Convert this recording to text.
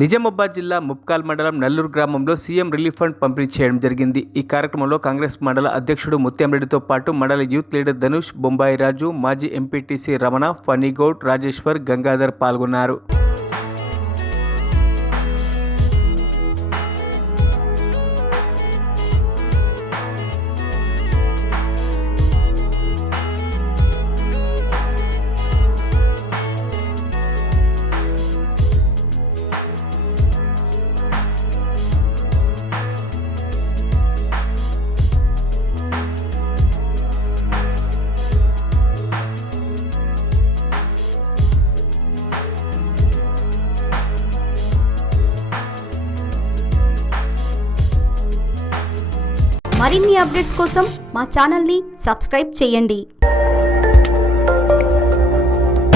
నిజామాబాద్ జిల్లా ముప్కాల్ మండలం నల్లూరు గ్రామంలో సీఎం రిలీఫ్ ఫండ్ పంపిణీ చేయడం జరిగింది. ఈ కార్యక్రమంలో కాంగ్రెస్ మండల అధ్యక్షుడు ముత్యంరెడ్డితో పాటు మండల యూత్ లీడర్ ధనుష్, బొంబాయి రాజు, మాజీ ఎంపీటీసీ రమణ, ఫణిగౌడ్, రాజేశ్వర్, గంగాధర్ పాల్గొన్నారు. మరిన్ని అప్డేట్స్ కోసం మా ఛానల్ని సబ్స్క్రైబ్ చేయండి.